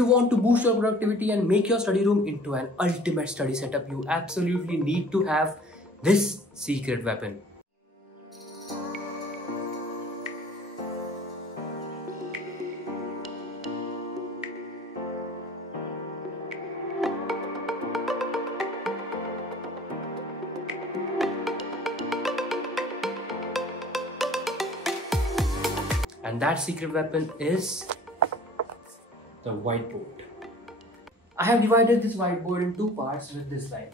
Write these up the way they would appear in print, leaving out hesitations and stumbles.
you want to boost your productivity and make your study room into an ultimate study setup, you absolutely need to have this secret weapon. And that secret weapon is the whiteboard. I have divided this whiteboard in two parts with this line.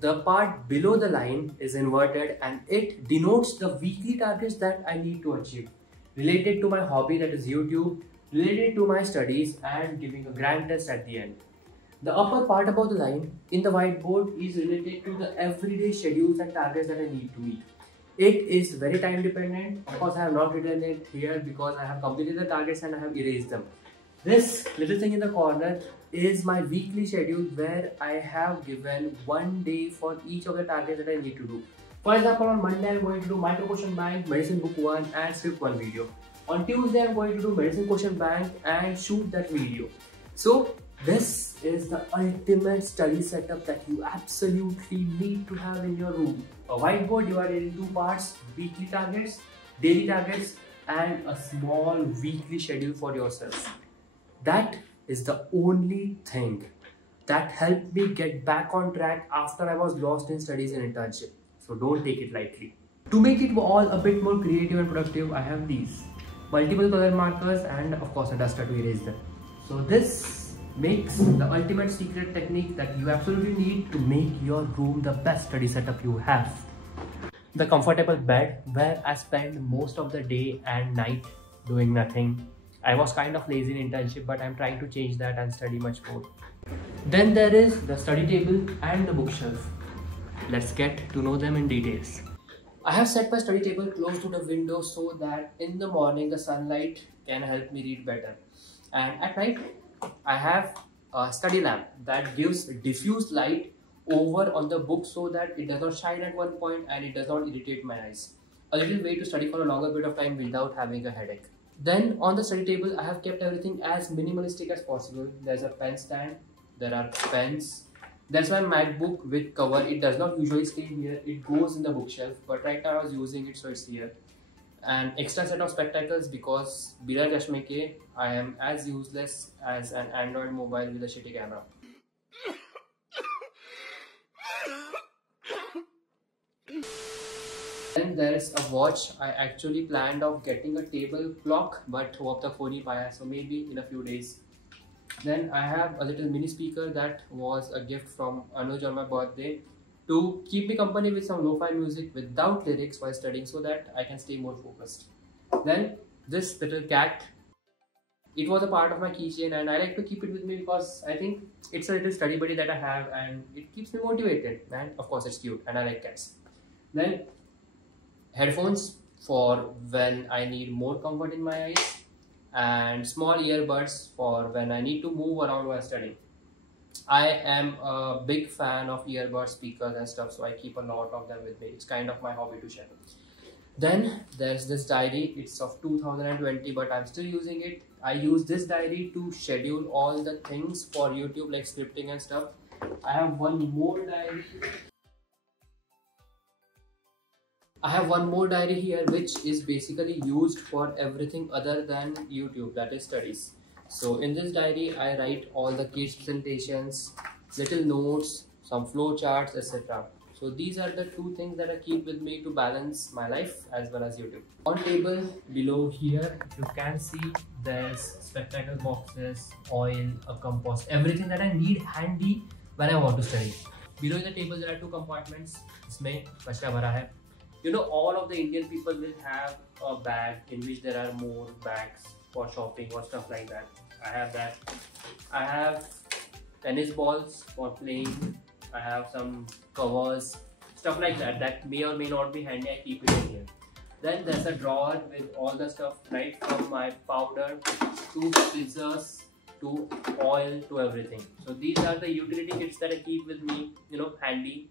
The part below the line is inverted and it denotes the weekly targets that I need to achieve related to my hobby, that is YouTube, related to my studies, and giving a grand test at the end. The upper part above the line in the whiteboard is related to the everyday schedules and targets that I need to meet. It is very time dependent. Of course, I have not written it here because I have completed the targets and I have erased them. This little thing in the corner is my weekly schedule where I have given one day for each of the targets that I need to do. For example, on Monday I am going to do Micro Question Bank, Medicine Book 1 and Script 1 video. On Tuesday I am going to do Medicine Question Bank and shoot that video. So this is the ultimate study setup that you absolutely need to have in your room. A whiteboard divided in two parts: weekly targets, daily targets, and a small weekly schedule for yourself. That is the only thing that helped me get back on track after I was lost in studies and internship. So don't take it lightly. To make it all a bit more creative and productive, I have these multiple color markers and of course a duster to erase them. So this makes the ultimate secret technique that you absolutely need to make your room the best study setup you have. The comfortable bed where I spend most of the day and night doing nothing. I was kind of lazy in internship, but I'm trying to change that and study much more. Then there is the study table and the bookshelf. Let's get to know them in details. I have set my study table close to the window so that in the morning the sunlight can help me read better. And at night I have a study lamp that gives diffused light over on the book so that it does not shine at one point and it does not irritate my eyes. A little way to study for a longer period of time without having a headache. Then on the study table I have kept everything as minimalistic as possible. There's a pen stand, there are pens. There's my MacBook with cover. It does not usually stay here, it goes in the bookshelf, but right now I was using it so it's here. An extra set of spectacles because bila chashme ke I am as useless as an Android mobile with a shitty camera. Then there's a watch. I actually planned of getting a table clock, but wo tak ho nahi paya, so maybe in a few days. Then I have a little mini speaker that was a gift from Anuj on my birthday to keep me company with some lo-fi music without lyrics while studying so that I can stay more focused. Then this little cat, it was a part of my keychain and I like to keep it with me because I think it's a little study buddy that I have and it keeps me motivated, and of course it's cute and I like cats. Then headphones for when I need more comfort in my eyes, and small earbuds for when I need to move around while studying. I am a big fan of earbud speakers and stuff, so I keep a lot of them with me. It's kind of my hobby to share. Then there's this diary. It's of 2020, but I'm still using it. I use this diary to schedule all the things for YouTube like scripting and stuff. I have one more diary. Here which is basically used for everything other than YouTube, that is studies. So in this diary I write all the case presentations, little notes, some flow charts, etc. So these are the two things that I keep with me to balance my life as well as YouTube. On table below here you can see there's spectacle boxes, oil, a compost, everything that I need handy when I want to study. Below the table there are two compartments. Isme kachra bhara hai. You know, all of the Indian people will have a bag in which there are more bags for shopping or stuff like that. I have that. I have tennis balls for playing. I have some covers, stuff like that that may or may not be handy. I keep it in here. Then there's a drawer with all the stuff, right from my powder to scissors to oil to everything. So these are the utility kits that I keep with me, handy,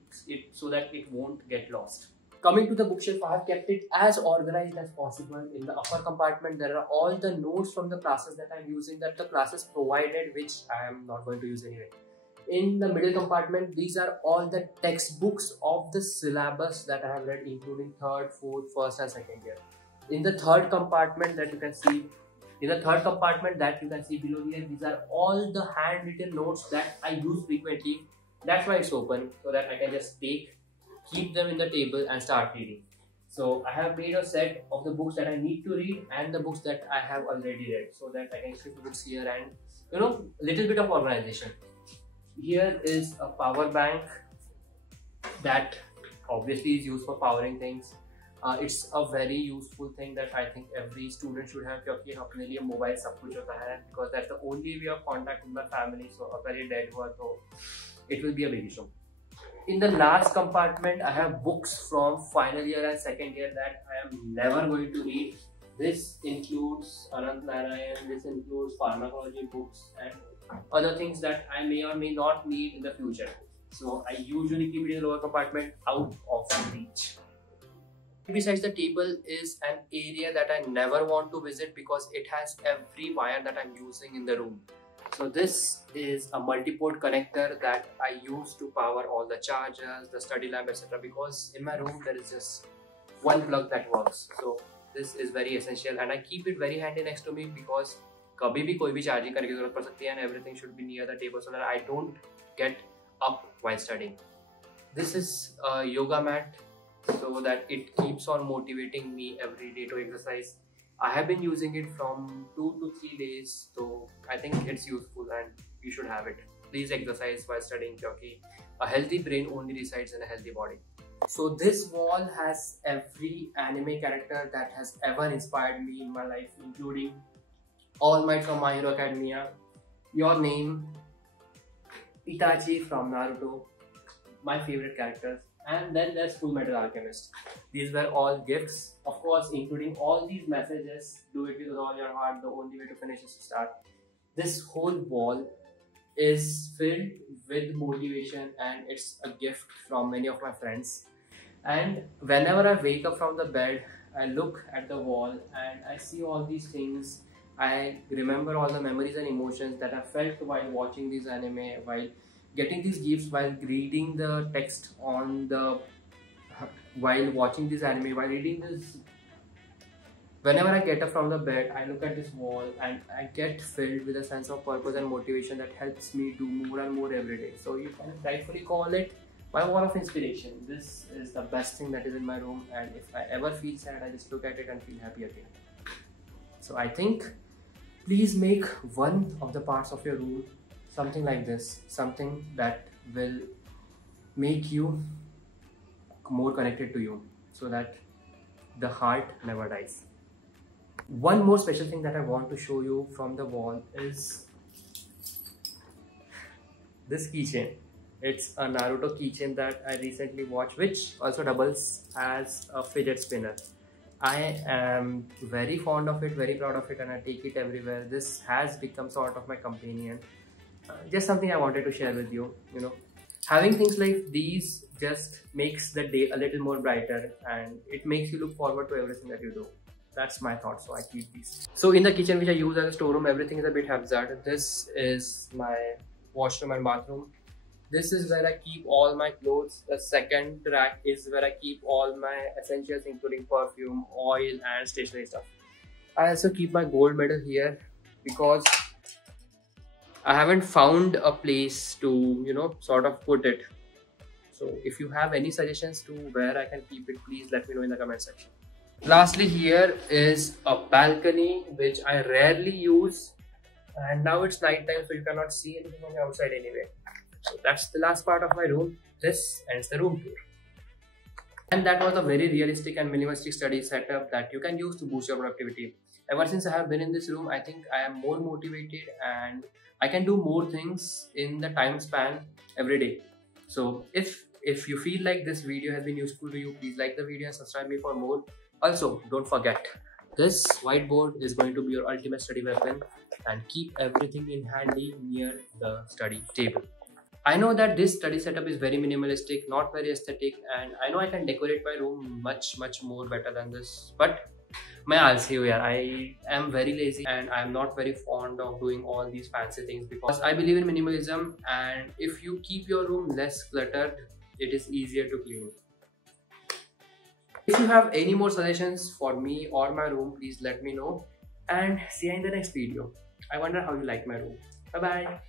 so that it won't get lost. Coming to the bookshelf, I have kept it as organized as possible. In the upper compartment, there are all the notes from the classes that I'm using, that the classes provided, which I am not going to use anyway. In the middle compartment, these are all the textbooks of the syllabus that I have read, including 3rd, 4th, 1st and 2nd year. In the third compartment that you can see, below here, these are all the handwritten notes that I use frequently. That's why it's open, so that I can just keep them in the table and start reading. So I have made a set of the books that I need to read and the books that I have already read, so that I can shift books here and little bit of organization. Here is a power bank that obviously is used for powering things. It's a very useful thing that I think every student should have, because अपने लिए mobile सब कुछ होता है, because that's the only way of contact with my family. So अगर ये dead हुआ तो it will be a big issue. In the last compartment, I have books from final year and 2nd year that I am never going to read. This includes Anant Narayan, this includes pharmacology books and other things that I may or may not need in the future. So I usually keep it in the lower compartment, out of reach. Besides the table is an area that I never want to visit, because it has every wire that I'm using in the room. So this is a multi-port connector that I use to power all the chargers, the study lamp, etc. Because in my room there is just one plug that works. So this is very essential, and I keep it very handy next to me, because कभी भी कोई भी charging करने की ज़रूरत पड़ सकती है, and everything should be near the table so that I don't get up while studying. This is a yoga mat, so that it keeps on motivating me every day to exercise. I have been using it from 2 to 3 days, so I think it's useful and you should have it. Please exercise while studying, because a healthy brain only resides in a healthy body. So this wall has every anime character that has ever inspired me in my life, including All Might from My Hero Academia, Your Name, Itachi from Naruto, my favorite characters. And then there's Full Metal Alchemist. These were all gifts, of course, including all these messages. Do it with all your heart. The only way to finish is to start. This whole wall is filled with motivation, and it's a gift from many of my friends. And whenever I wake up from the bed, I look at the wall and I see all these things. I remember all the memories and emotions that I felt while watching these anime, while getting these gifts, while reading the text while watching this anime, while reading this. Whenever I get up from the bed, I look at this wall and I get filled with a sense of purpose and motivation that helps me do more and more every day. So you can rightfully call it my wall of inspiration. This is the best thing that is in my room, and if I ever feel sad, I just look at it and feel happy again. So I think please make one of the parts of your room something like this, something that will make you more connected to you, so that the heart never dies. One more special thing that I want to show you from the wall is this keychain. It's a Naruto keychain that I recently watched, which also doubles as a fidget spinner. I am very fond of it, very proud of it, and I take it everywhere. This has become sort of my companion. Just something I wanted to share with you. Having things like these just makes the day a little more brighter, and it makes you look forward to everything that you do. That's my thought, so I keep these. So in the kitchen, which I use as a storeroom, everything is a bit haphazard. This is my washroom and bathroom. This is where I keep all my clothes. The second rack is where I keep all my essentials, including perfume, oil and stationery stuff. I also keep my gold medal here because I haven't found a place to, sort of put it. So if you have any suggestions to where I can keep it, please let me know in the comment section. Lastly, here is a balcony which I rarely use, and now it's night time, so you cannot see anything from the outside anyway. So that's the last part of my room. This ends the room tour. And that was a very realistic and minimalistic study setup that you can use to boost your productivity. Ever since I have been in this room, I think I am more motivated and I can do more things in the time span every day. So if you feel like this video has been useful to you, please like the video and subscribe me for more. Also, don't forget, this whiteboard is going to be your ultimate study weapon, and keep everything in handy near the study table. I know that this study setup is very minimalistic, not very aesthetic, and I know I can decorate my room much more better than this. But मैं आलसी हूँ यार. I am very lazy and I am not very fond of doing all these fancy things because I believe in minimalism, and if you keep your room less cluttered, it is easier to clean. If you have any more suggestions for me or my room, please let me know, and see you in the next video. I wonder how you like my room. Bye bye.